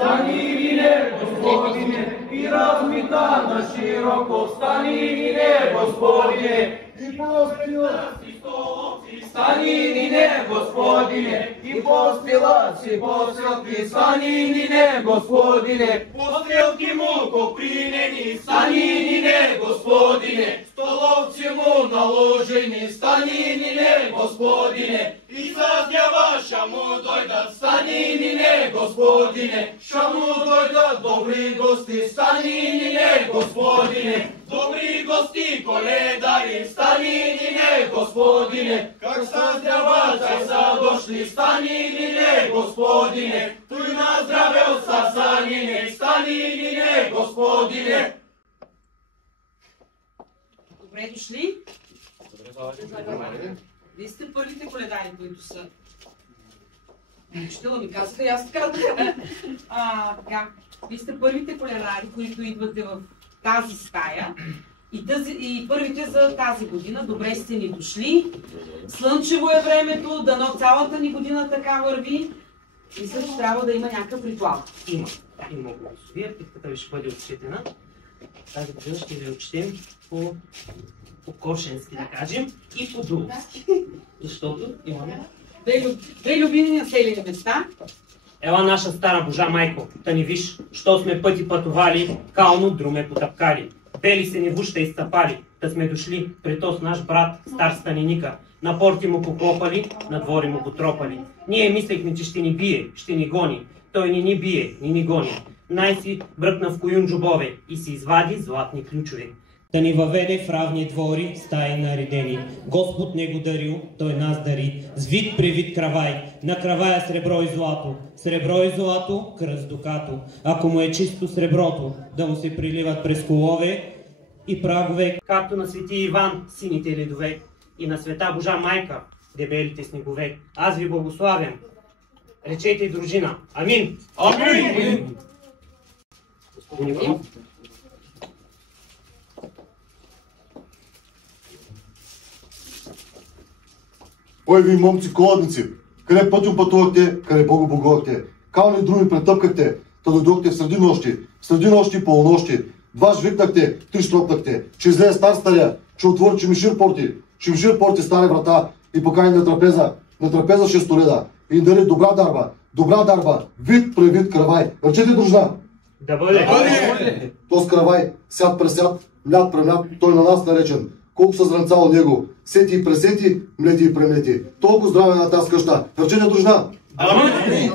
Стани, Господине, и размита на широко, стани, Господине, и постила си столовци, стани, Господине, и постила си посилки, стани, Господине, посилки му копринени, стани, Господине, столовци му наложени, стани, Господине, и заздява ша му дойдат, стани, Господине, ша му дойдат добри гости, стани, Господине, добри гости, коледари, стани, Господине, как създявача са дошли, стани, Господине, той наздравел са санине, стани, Господине. Добре дошли. Вие сте първите коледари, които са. Учителя ми казаха и аз така. Вие сте първите коледари, които идвате в тази стая. И първите за тази година. Добре сте ни дошли. Слънчево е времето, дано цялата ни година така върви. Мисля, че трябва да има някакъв ритуал. Има благословие. Питката ви ще бъде отчетена. Тази година ще ви отчетем по кошенски, да кажем, и по дуловски. Защото имаме две любими населени места. Ела наша стара Божа майко, та ни виж, що сме пъти пътували, кално друме потъпкали. Бели се ни вуща изцапали, та сме дошли пред този наш брат, стар станиника. На порти му поклопали, на двори му потропали. Ние мислехме, че ще ни бие, ще ни гони. Той ни бие, ни гони. Най-си бръкна в коюн джобове и си извади златни ключове. Да ни въведе в равни двори, стаи наредени. Господ него дарил, той нас дари. С вид привид кравай, на кравая сребро и злато, кръст дукато. Ако му е чисто среброто, да му се приливат през колове и прагове, както на свети Иван сините ледове и на света Божа майка дебелите снегове. Аз ви благославям. Речете дружина. Амин! Амин! Господин Иванов. Ой, ви момци колодници, къде пътю пътувахте, къде Богу боговахте, кални друми претъпкахте, та дойдохте в среди нощи полунощи, два жвикнахте, три штропнахте, че излезе стар старя, че отвори чимшир порти стари врата и покани на трапеза шестореда и дари добра дарба, вид превид кравай. Ръчете дружна! Да бъде! То с кравай, сяд пресяд, млят премлят, той на нас наречен. Колко са зранца от него, сети и пресети, млети и премлети. Толкова здраве на тази къща. Ръчете дружна! Амин!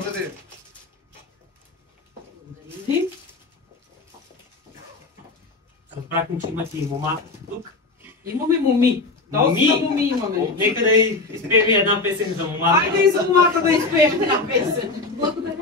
Разбрахме, че имате и мома тук. Имаме моми. Доста моми имаме. Нека да изпеем една песен за момата. Айде и за момата да изпеем една песен. Благодаря.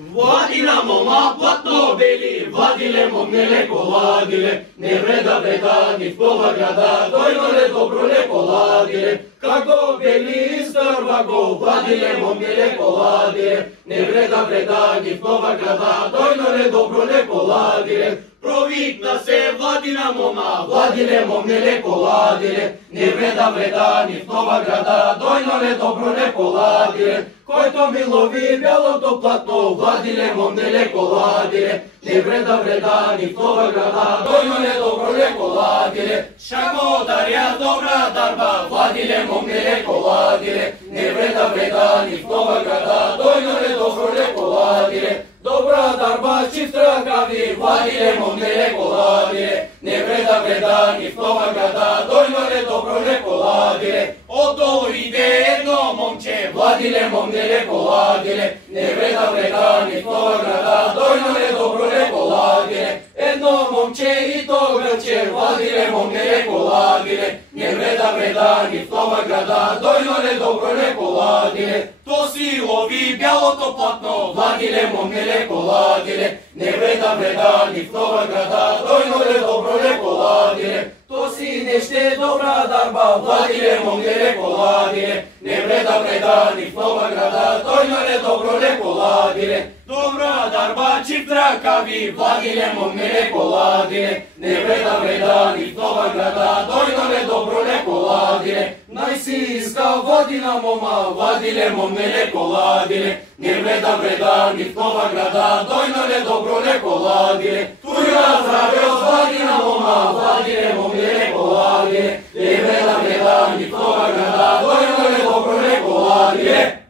Владина мома платно бели, владиле момнеле коладиле, не вреда ни в това града, дойдоле доброле коладиле, како бели стърва го, владиле момнеле коладиле, не вреда ни в това града, дойдоле доброле коладиле, провикна се владина мома, владиле момнеле коладиле, не вреда ни в това града, дойдоле доброле коладиле, който ми лови бялото платно, владиле момнеле коладиле, не вреда ни в това града, дойдоле доброле коладиле, шако даря добра дарба, владиле момнеле коладиле, не вреда ни в това града, дойдоле доброле коладиле, добра дарба чистра кави, владиле момнеле коладиле, не вреда ни в това града, дойдоле доброле коладиле, отдолу иде едно момче, владиле момнеле коладиле, не вреда ни в това града, дойдоле доброле коладиле, едно момче и то гълче, владиле момнеле коладиле, не вреда ни в това града, дойдоле доброле коладиле, то си лови бялото платно, владиле момнеле коладиле, не вреда ни в това града, дойдоле доброле коладиле, то си сине ще добра дарба, владиле, момле, коладиле, не вреда вреда, ни в нова града, той нале добро леко ладиле. Добра дарба, чифт ръкави, владиле, момле, коладиле, не вреда вреда, ни в нова града, той нале добро леко ладиле. Най-синска водина мома, владиле, момле, коладиле, не вреда вреда, ни в нова града, той нале добро леко ладиле. Туя здраве от владина мома, владиле, момле, коладиле, не вреда вреда, ни в нова града, той нале добро леко ладиле.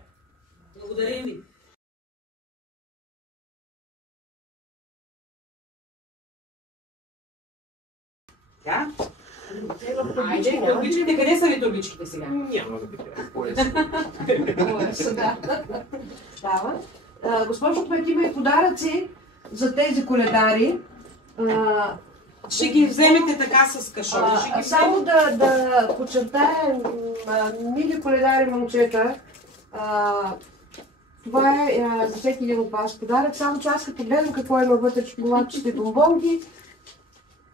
Благодарим ви. Да? Айде, турбичките. Къде са ви турбичките сега? Няма да Сега. Става. Госпожо Кмет, има и подаръци за тези коледари. Ще ги вземете така с кашони. Само да подчертая, мили коледари, момчета, това е за всеки един от вас подарък, само че аз като гледам какво има вътре, чоколадчите бомбонки,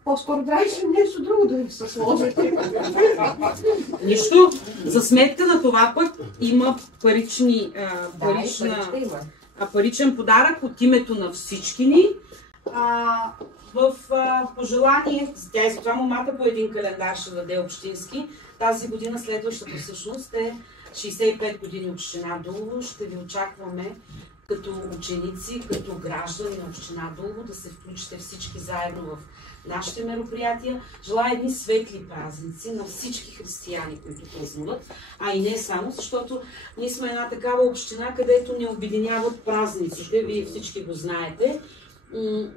по-скоро трябваше нещо друго да ви се сложите. Нищо. За сметка на това пък има паричен подарък от името на всички ни. В пожелание, тя и за това момата по един календар ще даде общински. Тази година, следващата всъщност е 65 години община Дулово. Ще ви очакваме като ученици, като граждани на община Дулово да се включите всички заедно в нашите мероприятия. Желая едни светли празници на всички християни, които празнуват, а и не само, защото ние сме една такава община, където ни обединяват празниците, вие всички го знаете.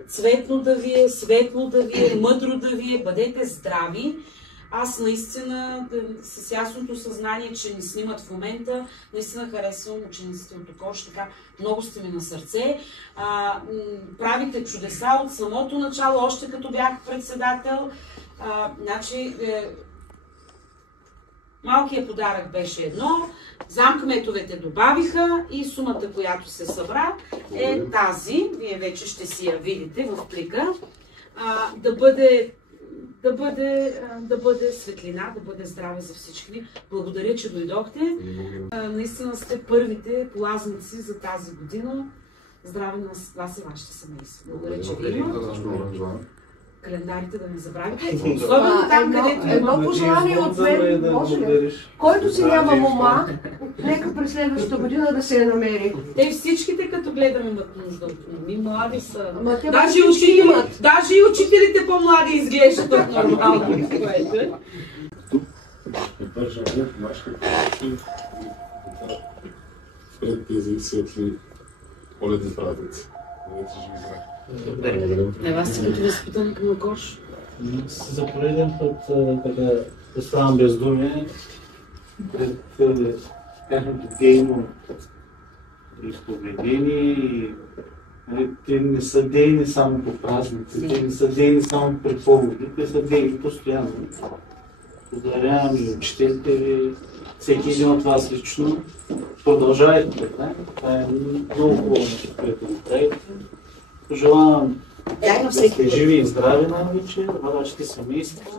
Цветно да ви е, светло да ви е, мъдро да ви е, бъдете здрави. Аз наистина, с ясното съзнание, че ни снимат в момента, наистина харесвам учениците от Токош, така много сте ми на сърце. Правите чудеса от самото начало, още като бях председател. Малкият подарък беше едно, замкметовете добавиха и сумата, която се събра е тази. Вие вече ще си я видите в плика. Да бъде светлина, да бъде здраве за всички. Благодаря, че дойдохте. Наистина сте първите полазници за тази година. Здраве на вас и вашите семейства. Благодаря, че ви има. Календарите да не забравите. Особено там, където има. Едно пожелание от мен, може ли? Който си няма мома, нека през следващата година да се я намери. Те всичките, като гледаме, имат нужда от моми. Млади са. Даже и учителите по-млади изглеждат от нормално. Поддържаме нашите продукти пред тези светли коледни празници. На вас се като възпитан към Кош. За пореден път така оставам бездумие пред тяхното дейно изповедение. Те не са дейни само по празници, те не са дейни само при поводи, те са дейни постоянно. Подарявам и учителите ви, всеки един от вас лично. Продължавайте така. Това е много хубаво нещо, което ви правите. Пожелавам да сте живи и здрави най-вече, на вашите семейства.